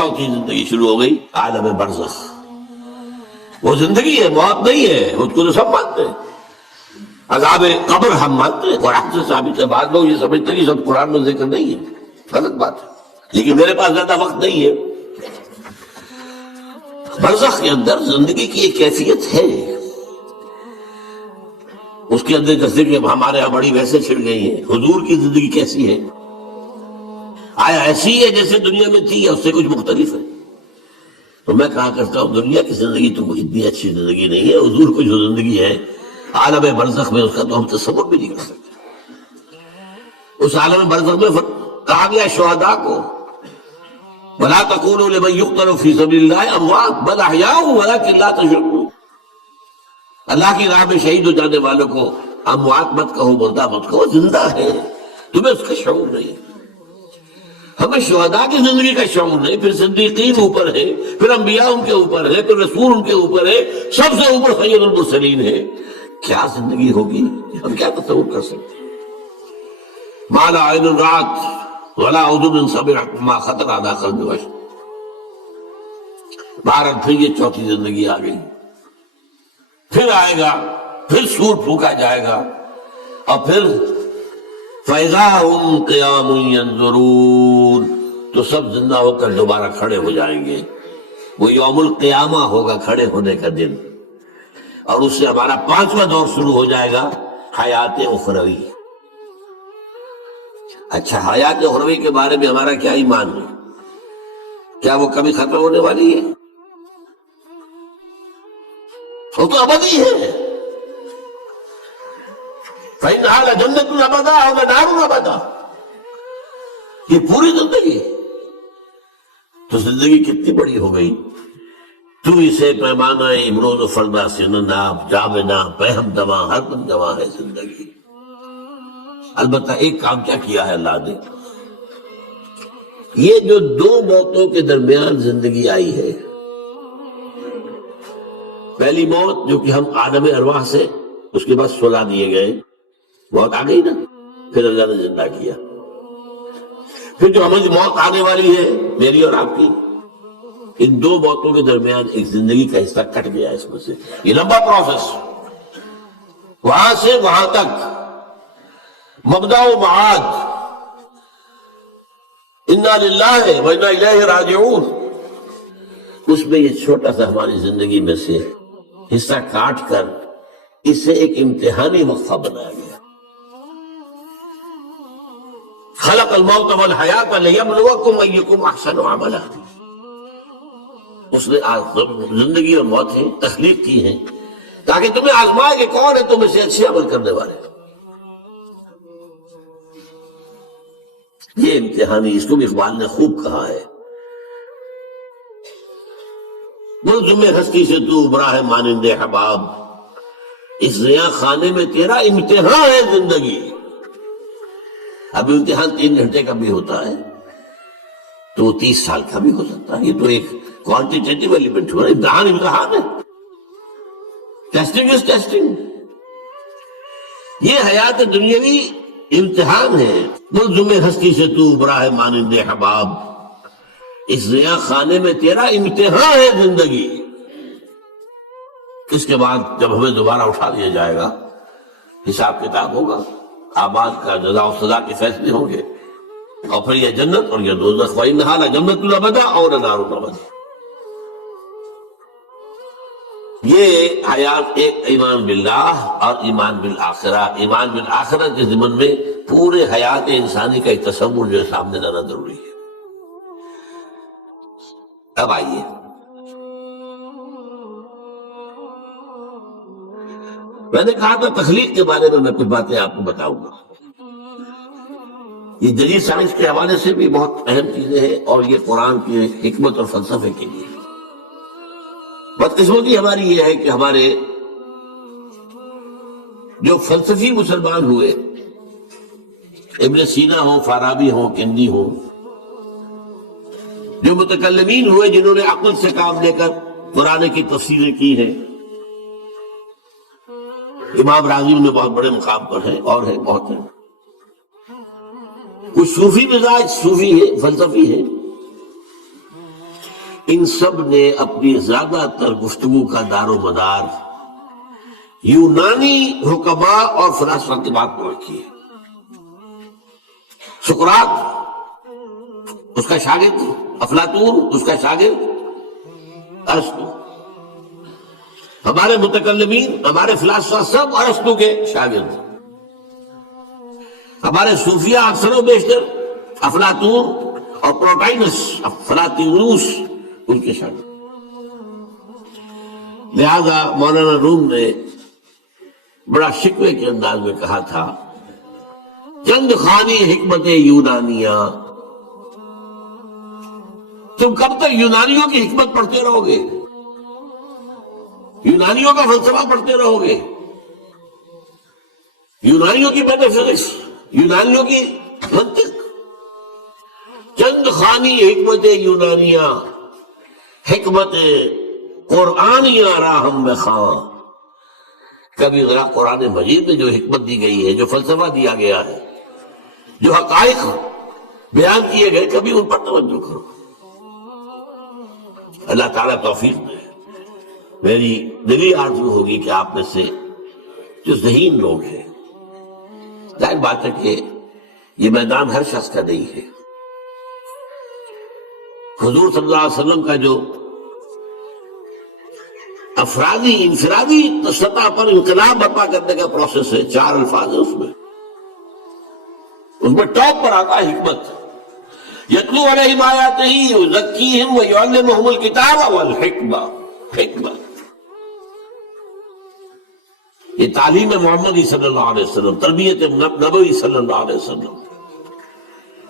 چوتھی زندگی شروع ہو گئی، عالم برزخ۔ وہ زندگی ہے، موت نہیں ہے، اس کو تو سب مانتے ہیں۔ عذاب قبر ہم مانتے ہیں، قرآن سے ثابت ہے۔ بعض لوگ یہ سمجھتے ہیں کہ سب قرآن میں ذکر نہیں ہے، غلط بات ہے، لیکن میرے پاس زیادہ وقت نہیں ہے۔ برزخ کے اندر زندگی کی ایک کیفیت ہے، اس کے اندر جیسے کہ ہمارے یہاں بڑی ویسے چھڑ گئی ہے۔ حضور کی زندگی کیسی ہے؟ آیا ایسی ہے جیسے دنیا میں تھی یا اس سے کچھ مختلف ہے؟ تو میں کہا کرتا ہوں دنیا کی زندگی تو اتنی اچھی زندگی نہیں ہے، حضور کو جو زندگی ہے عالم برزخ میں، اس کا تو ہم تصور بھی نہیں کر سکتے۔ اس عالم برزخ میں کہا گیا شہداء کو وَلَا تَقُولُوا لِمَن يُقْتَلُ فِي سَبِيلِ اللَّهِ أَمْوَاتٌ بَلْ أَحْيَاءٌ وَلَٰكِن لَّا تَشْعُرُونَ۔ اللہ کی راہ میں شہید ہو جانے والوں کو اموات مت کہو، مردہ مت کہو، زندہ ہے، تمہیں اس کا شعور نہیں۔ ہمیں شہداء کی زندگی کا شعور نہیں، پھر صدیقین اوپر ہے، پھر انبیاء ان کے اوپر ہے، پھر رسول ان کے اوپر ہے، سب سے اوپر سید المرسلین ہے۔ کیا زندگی ہوگی، ہم کیا تصور کر سکتے ہیں؟ مَا لَا عَيْنٌ رَأَتْ وَلَا أُذُنٌ سَمِعَتْ وَمَا خَطَرَ عَلَىٰ قَلْبِ بَشَرٍ۔ بہرحال پھر یہ چوتھی زندگی آ گئی، پھر آئے گا، پھر سور پھونکا جائے گا، اور پھر فَإِذَا هُمْ قِيَامٌ يَنظُرُونَ، تو سب زندہ ہو کر دوبارہ کھڑے ہو جائیں گے۔ وہ یوم القیامہ ہوگا، کھڑے ہونے کا دن، اور اس سے ہمارا 5واں دور شروع ہو جائے گا، حیات اخروی۔ اچھا، حیات اخروی کے بارے میں ہمارا کیا ایمان ہے؟ کیا وہ کبھی ختم ہونے والی ہے؟ وہ تو ابدی ہے۔ فَإِنَّهَا لَجَنَّةٌ أَبَدًا أَوْ لَنَارٌ أَبَدًا، یہ پوری زندگی، تو زندگی کتنی بڑی ہو گئی۔ تو اسے پیمانہ امروز و فردا سے ناب جاونا پہم دواں ہر دم دواں ہے زندگی۔ البتہ ایک کام کیا کیا ہے اللہ نے، یہ جو دو موتوں کے درمیان زندگی آئی ہے، پہلی موت جو کہ ہم عالم ارواح سے، اس کے بعد سلا دیے گئے، موت آ گئی نا، پھر اللہ نے زندہ کیا۔ پھر جو ہمیں موت آنے والی ہے میری اور آپ کی، ان دو موتوں کے درمیان ایک زندگی کا حصہ کٹ گیا اس میں سے۔ یہ لمبا پروسیس، وہاں سے وہاں تک، مبدأ و معاد، انا للہ و انا الیہ راجعون، اس میں یہ چھوٹا سا ہماری زندگی میں سے حصہ کاٹ کر اسے ایک امتحانی وقفہ بنایا گیا۔ خلق الموت والحیات لیبلوکم ایکم احسن عملا، اس نے زندگی اور موتیں تخلیق کی ہیں تاکہ تمہیں آزمائے کہ کون ہے تم سے اچھے عمل کرنے والے۔ یہ امتحانی، اس کو بھی اقبال نے خوب کہا ہے، ملزم ہستی سے تو ابرا ہے مانند حباب، اس زیاں خانے میں تیرا امتحان ہے زندگی۔ اب امتحان 3 گھنٹے کا بھی ہوتا ہے تو وہ 30 سال کا بھی ہو سکتا ہے۔ یہ تو ایک کوانٹیٹیٹیو ایلیمنٹ ہوا، امتحان ہے، ٹیسٹنگ از ٹیسٹنگ۔ یہ حیات دنیاوی امتحان ہے، ملزم ہستی سے تو ابرا ہے مانند حباب، اس زیاں خانے میں تیرا امتحان ہے زندگی۔ اس کے بعد جب ہمیں دوبارہ اٹھا دیا جائے گا، حساب کتاب ہوگا، اعمال کا جزا و سزا کے فیصلے ہوں گے، اور پھر یہ جنت اور یہ دوزخ، وَإِنَّهَا لَجَنَّةٌ الْأَبَدَ أَوْ لَنَارٌ الْأَبَدَ۔ یہ حیات ایک ایمان باللہ اور ایمان بالآخرہ، ایمان بالآخرہ کے ضمن میں پورے حیات انسانی کا ایک تصور جو ہے سامنے لانا ضروری ہے۔ اب آئیے، میں نے کہا تھا تخلیق کے بارے میں کچھ باتیں آپ کو بتاؤں گا۔ یہ جدید سائنس کے حوالے سے بھی بہت اہم چیزیں ہیں، اور یہ قرآن کی حکمت اور فلسفے کے لیے۔ بدقسمتی ہماری یہ ہے کہ ہمارے جو فلسفی مسلمان ہوئے، ابن سینا ہوں، فارابی ہوں، کندی ہوں، جو متکلمین ہوئے جنہوں نے عقل سے کام لے کر قرآن کی تفسیریں کی ہیں، امام راغب میں بہت بڑے مقام پر ہیں، اور ہیں بہت ہیں، کچھ صوفی مزاج، صوفی ہے، فلسفی ہے، ان سب نے اپنی زیادہ تر گفتگو کا دار و مدار یونانی حکماء اور فلاسفہ کی بات پر رکھی ہے۔ سقراط اس کا شاگرد، افلاطون اس کا شاگرد ارسطو، ہمارے متکلمین ہمارے فلاسفہ سب ارسطو کے شاگرد، ہمارے صوفیہ اکثر و بیشتر افلاطون اور پروٹائنس افلاطونوس ان کے شاگرد۔ لہذا مولانا روم نے بڑا شکوے کے انداز میں کہا تھا، چند خانی حکمت یونانیہ، تم کب تک یونانیوں کی حکمت پڑھتے رہو گے، یونانیوں کا فلسفہ پڑھتے رہو گے، یونانیوں کی میٹا فزکس، یونانیوں کی منطق؟ چند خانی حکمت یونانیہ، حکمت قرآنیہ راہم بخواں۔ کبھی ذرا قرآن مجید میں جو حکمت دی گئی ہے، جو فلسفہ دیا گیا ہے، جو حقائق بیان کیے گئے، کبھی ان پر توجہ کرو۔ اللہ تعالیٰ توفیق دے۔ میری دلی آرزو ہوگی کہ آپ میں سے جو ذہین لوگ ہیں، ظاہر بات ہے کہ یہ میدان ہر شخص کا نہیں ہے۔ حضور صلی اللہ علیہ وسلم کا جو افرادی انفرادی سطح پر انقلاب برپا کرنے کا پروسیس ہے، 4 الفاظ ہیں اس میں ٹاپ پر آتا ہے حکمت۔ یتلو علیہم آیاتہ یزکیہم ویعلمہم الکتاب والحکمہ۔ حکمت یہ تعلیم محمدی صلی اللہ علیہ وسلم، تربیت نبوی صلی اللہ علیہ وسلم،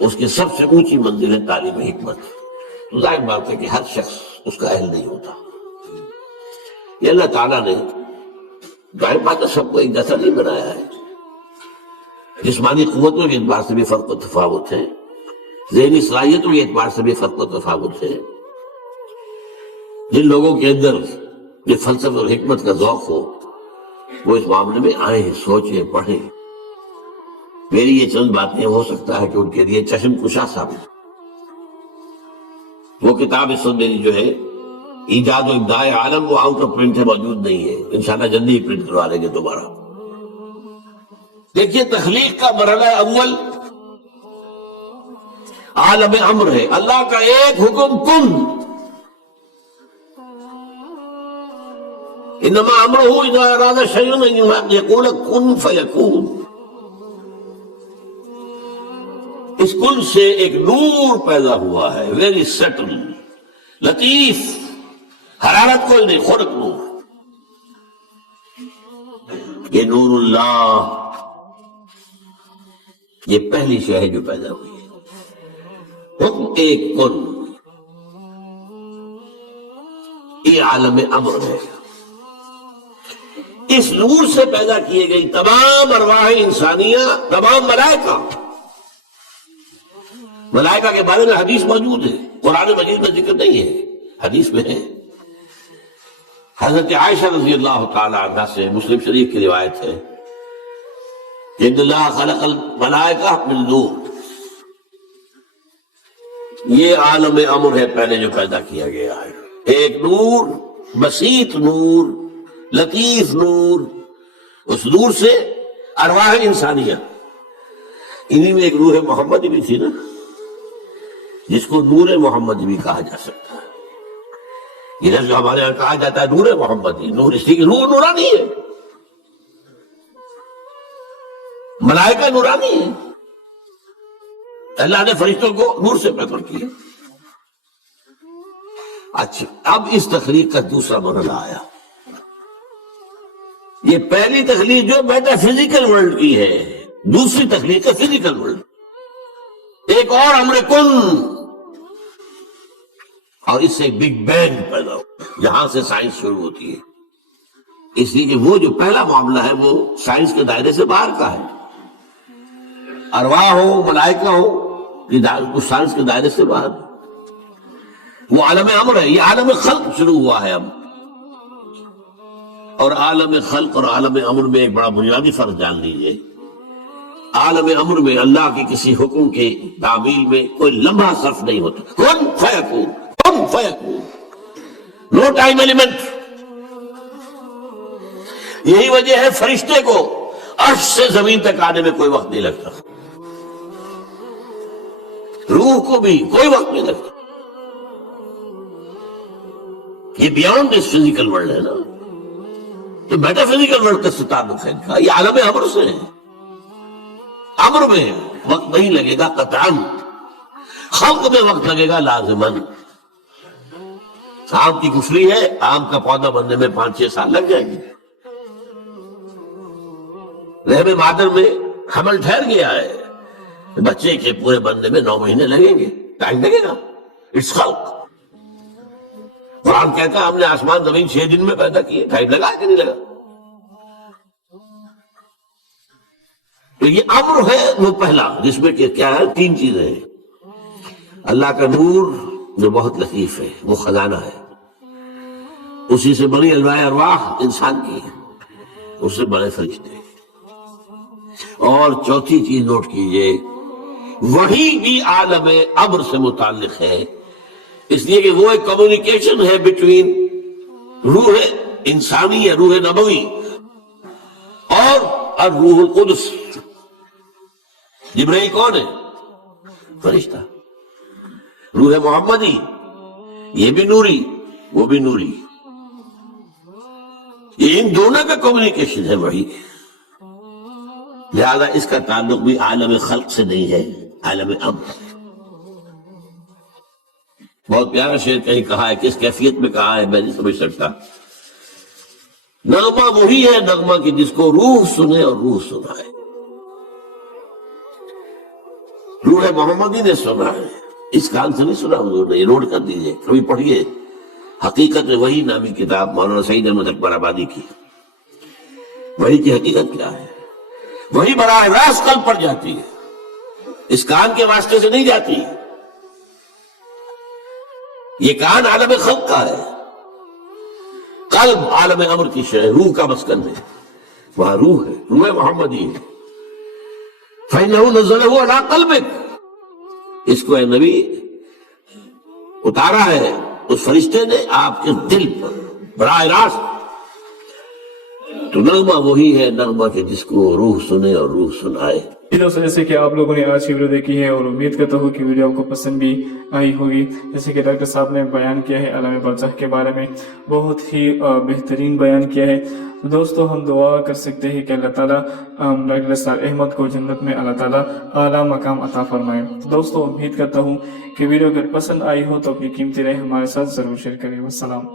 اس کی سب سے اونچی منزل ہے تعلیم حکمت۔ تو ظاہر بات ہے کہ ہر شخص اس کا اہل نہیں ہوتا۔ یہ اللہ تعالیٰ نے ظاہر بات ہے سب کو ایک جیسا نہیں بنایا ہے۔ جسمانی قوتوں کے اعتبار سے بھی فرق و تفاوت ہے، ذہنی صلاحیتوں کے اعتبار سے بھی فرق و تفاوت ہے۔ جن لوگوں کے اندر یہ فلسفہ اور حکمت کا ذوق ہو وہ اس معاملے میں آئیں، سوچیں، پڑھیں۔ میری یہ چند باتیں ہو سکتا ہے کہ ان کے لیے چشم کشا ثابت۔ وہ کتاب اس وقت میری جو ہے ایجاد و ابداع عالم، وہ آؤٹ آف پرنٹ ہے، موجود نہیں ہے، انشاءاللہ جلدی ہی پرنٹ کروا لیں گے دوبارہ۔ دیکھیے تخلیق کا مرحلہ اول عالم امر ہے، اللہ کا ایک حکم کن، انما امرہ اذا اراد شیئا ان یقول کن فیکون۔ اس کن سے ایک نور پیدا ہوا ہے، ویری سٹل، لطیف، حرارت کوئی نہیں، خنک نور۔ یہ نور اللہ، یہ پہلی شے ہے جو پیدا ہوئی ہے۔ حکم ایک کن، یہ عالم امر ہے۔ اس نور سے پیدا کیے گئی تمام ارواح انسانیہ، تمام ملائکہ۔ ملائکہ کے بارے میں حدیث موجود ہے، قرآن مجید میں ذکر نہیں ہے، حدیث میں ہے۔ حضرت عائشہ رضی اللہ تعالی عنہ سے مسلم شریف کی روایت ہے کہ ان اللہ خلق الملائکہ من نور۔ یہ عالم امر ہے پہلے جو پیدا کیا گیا ہے، ایک نور، بسیط نور، لطیف نور۔ اس نور سے ارواح انسانیہ، انہی میں ایک روح محمدی بھی تھی نا، جس کو نور محمدی بھی کہا جا سکتا ہے۔ یہ لفظ جو ہمارے یہاں کہا جاتا ہے نور محمدی، نور اس لیے کہ نور نورانی ہے، ملائکہ نورانی ہے، اللہ نے فرشتوں کو نور سے پیدا کیا۔ اچھا، اب اس تخلیق کا دوسرا مرحلہ آیا۔ یہ پہلی تخلیق جو میٹا فزیکل ورلڈ کی ہے، دوسری تخلیق ہے فزیکل ورلڈ، ایک اور امر کن، اور اس سے بگ بینگ پیدا ہو، جہاں سے سائنس شروع ہوتی ہے۔ اس لیے کہ وہ جو پہلا معاملہ ہے وہ سائنس کے دائرے سے باہر کا ہے، ارواح ہو، ملائکہ ہو، یہ سائنس کے دائرے سے باہر۔ وہ عالم امر ہے، یہ عالم خلق شروع ہوا ہے اب۔ اور عالم خلق اور عالم امر میں ایک بڑا بنیادی فرق جان لیجئے۔ عالم امر میں اللہ کے کسی حکم کے تعمیل میں کوئی لمحہ صرف نہیں ہوتا، کن فیکون۔ کن فیکون، نو ٹائم ایلیمنٹ. یہی وجہ ہے فرشتے کو عرش سے زمین تک آنے میں کوئی وقت نہیں لگتا، روح کو بھی کوئی وقت نہیں لگتا. یہ بیانڈ دس فزیکل ورلڈ ہے نا، تو میٹا فزیکل ورلڈ کا تعلق ہے ان کا. یہ عالم امر سے ہے، امر میں وقت نہیں لگے گا قطعاً، خلق میں وقت لگے گا لازماً. آم کی کفری ہے، آم کا پودا بننے میں 5-6 سال لگ جائیں گے. رحم مادر میں حمل ٹھہر گیا ہے، بچے کے پورے بننے میں 9 مہینے لگیں گے، ٹائم لگے گا. اٹس خلق. قرآن کہتا ہے ہم نے آسمان زمین 6 دن میں پیدا کیے، ٹائم لگا کہ نہیں لگا؟ تو یہ امر ہے وہ پہلا، جس میں کہ کیا ہے 3 چیزیں ہیں. اللہ کا نور جو بہت لطیف ہے، وہ خزانہ ہے، اسی سے بنی انواع ارواح انسان کی، اس سے بڑے فرشتے. اور چوتھی چیز نوٹ کیجئے، وہی بھی عالم امر سے متعلق ہے، اس لیے کہ وہ ایک کمیونیکیشن ہے بٹوین روح انسانی یا روح نبوی اور الروح القدس. جبرائیل کون ہے؟ فرشتہ. روح محمدی یہ بھی نوری، وہ بھی نوری. یہ ان دونوں کا کمیونیکیشن ہے وہی. لہذا اس کا تعلق بھی عالم خلق سے نہیں ہے، عالم امر. بہت پیارا شعر کہیں کہا ہے، کس کیفیت میں کہا ہے میں نہیں سمجھ سکتا. نغمہ وہی ہے نغمہ کہ جس کو روح سنے اور روح سنائے. روح محمدی نے سنا ہے، اس کان سے نہیں سنا حضور نے. یہ نوٹ کر دیجئے، کبھی پڑھیے حقیقت وہی نامی کتاب مولانا سعید احمد اکبر آبادی کی. وہی کی حقیقت کیا ہے؟ وہی براہ راست قلب پر جاتی ہے، اس کان کے واسطے سے نہیں جاتی. یہ کان عالم خلق کا ہے، قلب عالم امر کی شے، روح کا مسکن ہے. وہاں روح ہے، روح محمدی ہے. فَإِنَّهُ نَزَّلَهُ عَلَىٰ قَلْبِكَ، اس کو اے نبی اتارا ہے اس فرشتے نے آپ کے دل پر براہ راست. تو نغمہ وہی ہے نغمہ کہ جس کو روح سنے اور روح سنائے. دوستوں جیسے کہ آپ لوگوں نے آج کی ویڈیو دیکھی ہے اور امید کرتا ہوں کہ ویڈیو آپ کو پسند بھی آئی ہوگی. جیسے کہ ڈاکٹر صاحب نے بیان کیا ہے عالم برزخ کے بارے میں، بہت ہی بہترین بیان کیا ہے. دوستو ہم دعا کر سکتے ہیں کہ اللہ تعالیٰ ڈاکٹر صاحب احمد کو جنت میں اللہ تعالیٰ اعلیٰ مقام عطا فرمائے. دوستو امید کرتا ہوں کہ ویڈیو اگر پسند آئی ہو تو اپنی قیمتی رائے ہمارے ساتھ ضرور شیئر کریں. والسلام.